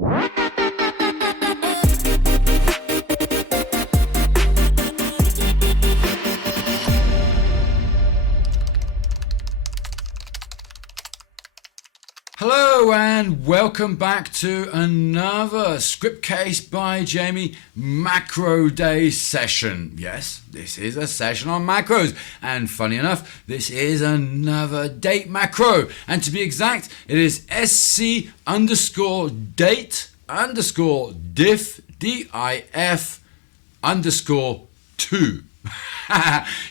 Hello and welcome back to another Scriptcase by Jamie macro day session. Yes, this is a session on macros, and funny enough, this is another date macro, and to be exact, it is sc underscore date underscore diff diff underscore 2.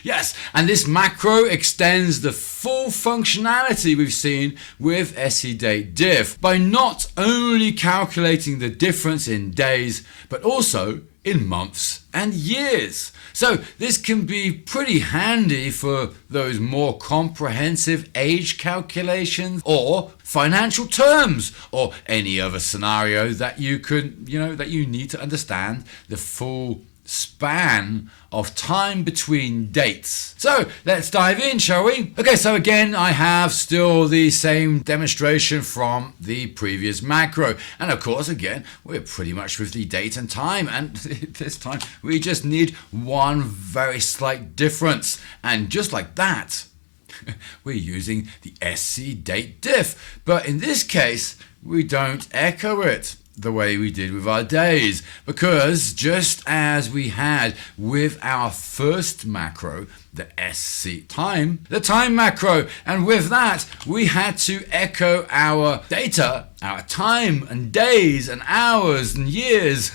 Yes, and this macro extends the full functionality we've seen with scDateDiff by not only calculating the difference in days, but also in months and years. So this can be pretty handy for those more comprehensive age calculations or financial terms or any other scenario that you could, that you need to understand the full span of time between dates. So let's dive in, shall we? Okay, so again, I have still the same demonstration from the previous macro. And of course, again, we're pretty much with the date and time. And this time we just need one very slight difference. And just like that, we're using the scDateDiff. But in this case, we don't echo it the way we did with our days, because just as we had with our first macro, the the time macro, and with that we had to echo our data, our time and days and hours and years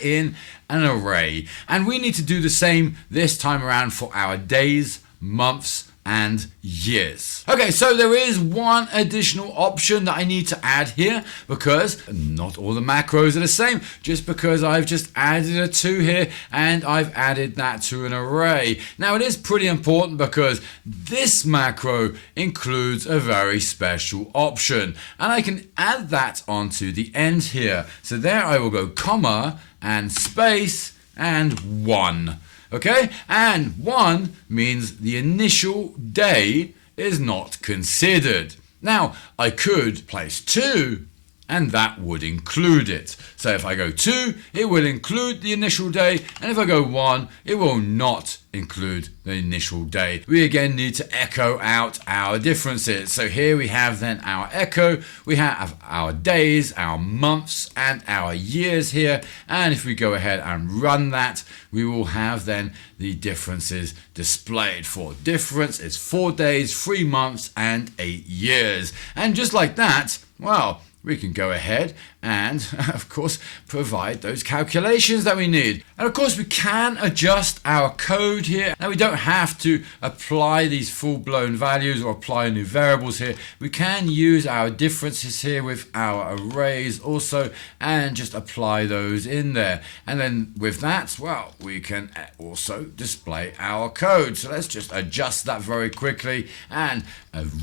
in an array, and we need to do the same this time around for our days, months and years. Okay, so there is one additional option that I need to add here, because not all the macros are the same. Just because I've just added a 2 here and I've added that to an array. Now it is pretty important because this macro includes a very special option, and I can add that onto the end here. So there I will go comma and space and 1. Okay, and 1 means the initial day is not considered. Now, I could place 2 and that would include it. So if I go 2, it will include the initial day, and if I go 1, it will not include the initial day. We again need to echo out our differences. So here we have then our echo, we have our days, our months and our years here, and if we go ahead and run that, we will have then the differences displayed. For difference is 4 days, 3 months and 8 years. And just like that, well, we can go ahead and, of course, provide those calculations that we need. And of course, we can adjust our code here. Now, we don't have to apply these full-blown values or apply new variables here. We can use our differences here with our arrays also and just apply those in there. And then with that, well, we can also display our code. So let's just adjust that very quickly and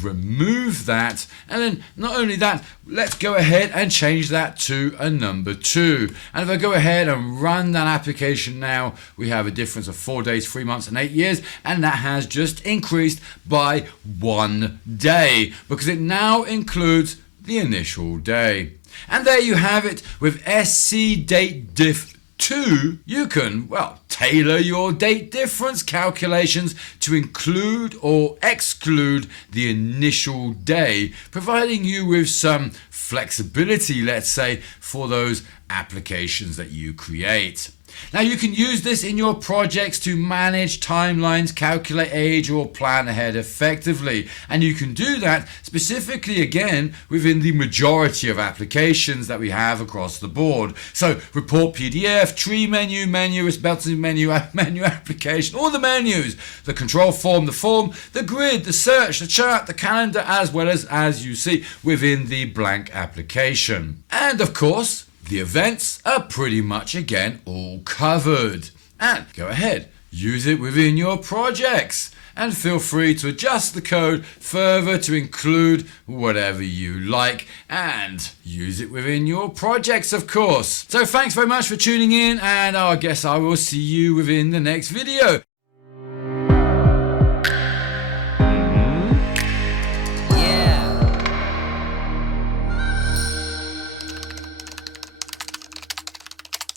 remove that. And then not only that, let's go ahead and change that to a number 2. And if I go ahead and run that application now, we have a difference of 4 days, 3 months and 8 years, and that has just increased by 1 day because it now includes the initial day. And there you have it. With scDateDiff 2, you can, well, tailor your date difference calculations to include or exclude the initial day, providing you with some flexibility, let's say, for those applications that you create. Now you can use this in your projects to manage timelines, calculate age or plan ahead effectively, and you can do that specifically again within the majority of applications that we have across the board. So report PDF, tree menu, responsive menu, menu application, all the menus, the control form, the grid, the search, the chart, the calendar, as well as you see within the blank application. And of course, the events are pretty much again all covered. And go ahead, use it within your projects. And feel free to adjust the code further to include whatever you like and use it within your projects, of course. So thanks very much for tuning in, and I guess I will see you within the next video.